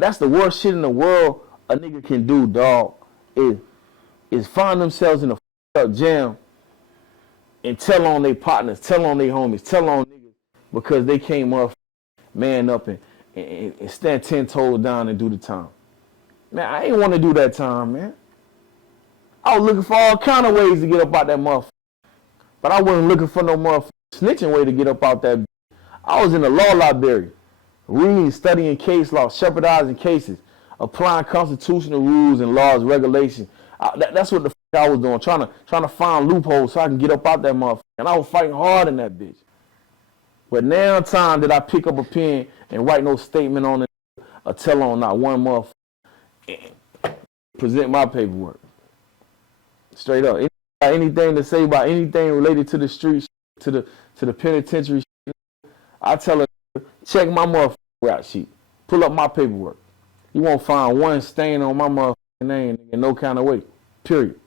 that's the worst shit in the world a nigga can do, dog. Is find themselves in a up jam and tell on their partners, tell on their homies, tell on niggas because they came up, man up and stand 10 toes down and do the time. Man, I ain't want to do that time, man. I was looking for all kind of ways to get up out that motherfucker. But I wasn't looking for no motherfucking snitching way to get up out that. I was in the law library, reading, studying case law, shepherdizing cases, applying constitutional rules and laws, regulations. That's what the fuck I was doing, trying to find loopholes so I can get up out that motherfucker. And I was fighting hard in that bitch. But now time that I pick up a pen and write no statement on it or tell on not one motherfucker and present my paperwork. Straight up. Anything to say about anything related to the streets, to the penitentiary, I tell her, check my motherfucking rap sheet. Pull up my paperwork. You won't find one stain on my motherfucking name in no kind of way. Period.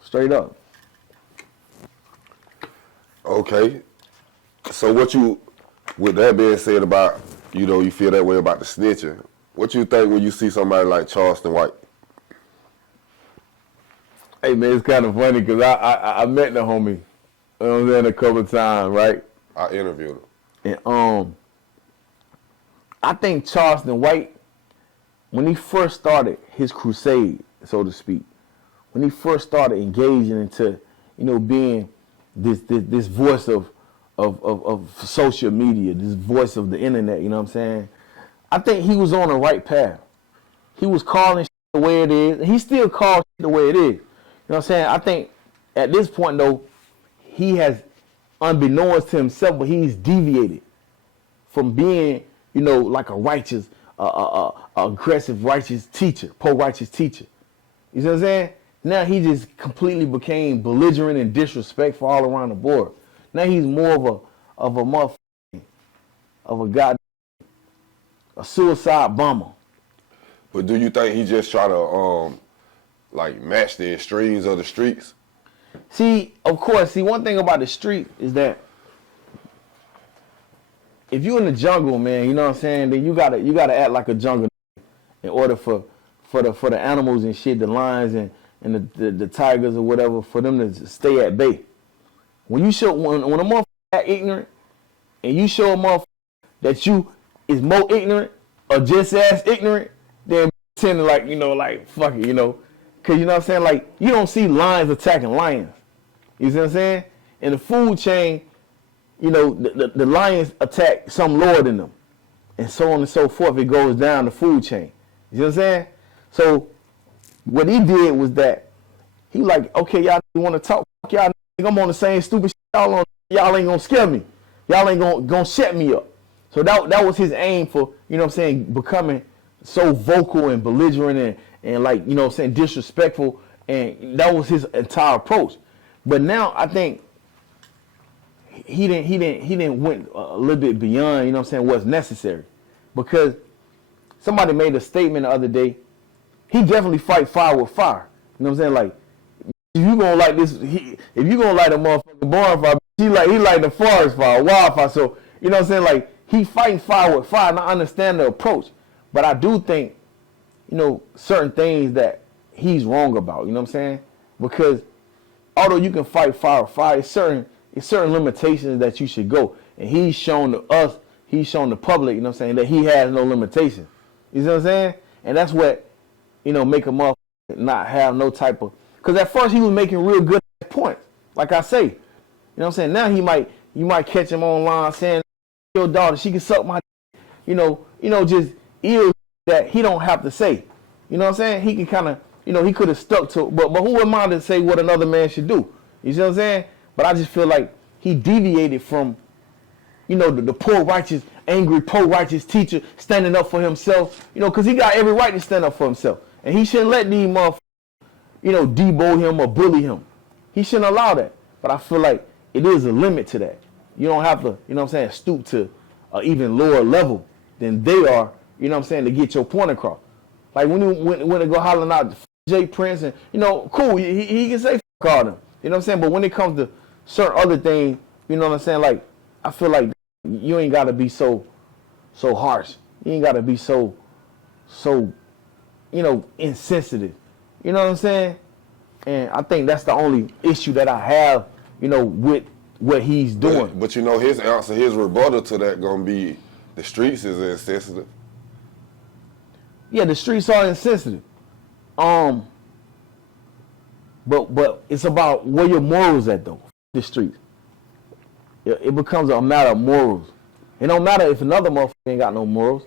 Straight up. Okay. So with that being said about, you feel that way about the snitching, what you think when you see somebody like Charleston White? Hey, man, it's kind of funny because I met the homie, a couple of times, right? I interviewed him. And I think Charleston White, when he first started his crusade, so to speak, when he first started engaging into, being this voice of social media, this voice of the internet, you know what I'm saying? I think he was on the right path. He was calling shit the way it is. He still calls shit the way it is. You know what I'm saying? I think at this point, though, he has, unbeknownst to himself, but he's deviated from being, like a righteous, aggressive, righteous teacher, pro-righteous teacher. You see what I'm saying? Now he just completely became belligerent and disrespectful all around the board. Now he's more of a motherfucker, of a goddamn, a suicide bomber. But do you think he just try to, match the extremes of the streets? See, of course, one thing about the street is that if you in the jungle, man, you know what I'm saying, then you gotta act like a jungle in order for the animals and shit, the lions and the tigers or whatever, for them to stay at bay. When a motherfucker that ignorant and you show a motherfucker that you is more ignorant or just as ignorant, then tend to fuck it, Cause you know what I'm saying? Like, you don't see lions attacking lions. You see what I'm saying? In the food chain, the lions attack some lower than them. And so on and so forth. It goes down the food chain. You see what I'm saying? So what he did was that he like, okay, y'all want to talk? Fuck y'all, I'm on the same stupid shit y'all on. Y'all ain't gonna scare me. Y'all ain't gonna shut me up. So that was his aim for, becoming so vocal and belligerent and disrespectful, and that was his entire approach. But now I think he didn't went a little bit beyond, what's necessary. Because somebody made a statement the other day, he definitely fight fire with fire. You know what I'm saying? Like, if you gonna light this, if you gonna light a motherfucking barn fire, he light the forest fire, wildfire. So, you know what I'm saying? Like, he fighting fire with fire, and I understand the approach. But I do think, certain things that he's wrong about, you know what I'm saying? Because although you can fight fire with fire, it's certain limitations that you should go. And he's shown to us, he's shown the public, you know what I'm saying, that he has no limitations. You see what I'm saying? And that's what, make a motherfucker not have no type of, because at first he was making real good points, like I say. You know what I'm saying? Now you might catch him online saying, your daughter, she can suck my, just ill that he don't have to say. You know what I'm saying? He can kind of, he could have stuck to it, but who am I to say what another man should do? You see what I'm saying? But I just feel like he deviated from, the poor righteous, angry, pro-righteous teacher standing up for himself, because he got every right to stand up for himself. And he shouldn't let these motherfuckers, debo him or bully him. He shouldn't allow that. But I feel like it is a limit to that. You don't have to, stoop to an even lower level than they are, to get your point across. Like when they go hollering out J Prince and, cool, he can say fuck all them. You know what I'm saying? But when it comes to certain other things, you know what I'm saying? Like, I feel like you ain't got to be so harsh. You ain't got to be so insensitive. You know what I'm saying? And I think that's the only issue that I have, with what he's doing. But his answer, his rebuttal to that gonna be the streets is insensitive. Yeah, the streets are insensitive. But it's about where your morals at though. The streets. It becomes a matter of morals. It don't matter if another motherfucker ain't got no morals.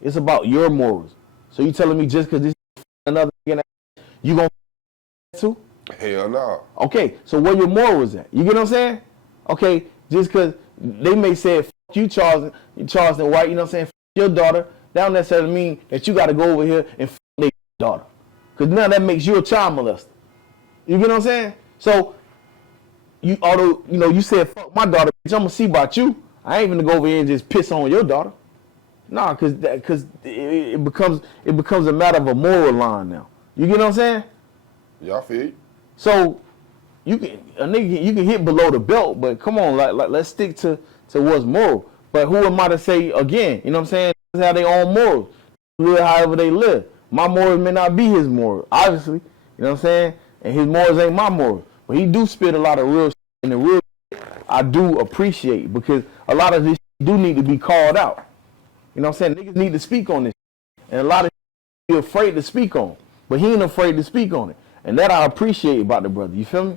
It's about your morals. So you telling me just because this another you gonna too? Hell no. Okay, so where your morals at? You get what I'm saying? Okay, just because they may say fuck you, Charleston White, you know what I'm saying? Fuck your daughter. That don't necessarily mean that you got to go over here and fuck their daughter, because now that makes you a child molester. You get what I'm saying? So you said fuck my daughter, bitch, I'm gonna see about you. I ain't gonna go over here and just piss on your daughter. Nah, because it becomes a matter of a moral line now. You get what I'm saying? Y'all feel you? So you can hit below the belt, but come on, like let's stick to what's moral. But who am I to say again? You know what I'm saying? They have their own morals. Live however they live. My morals may not be his morals, obviously. You know what I'm saying? And his morals ain't my morals. But he do spit a lot of real shit, and the real shit I do appreciate, because a lot of this shit do need to be called out. You know what I'm saying? Niggas need to speak on this shit. And a lot of shit be afraid to speak on. But he ain't afraid to speak on it. And that I appreciate about the brother. You feel me?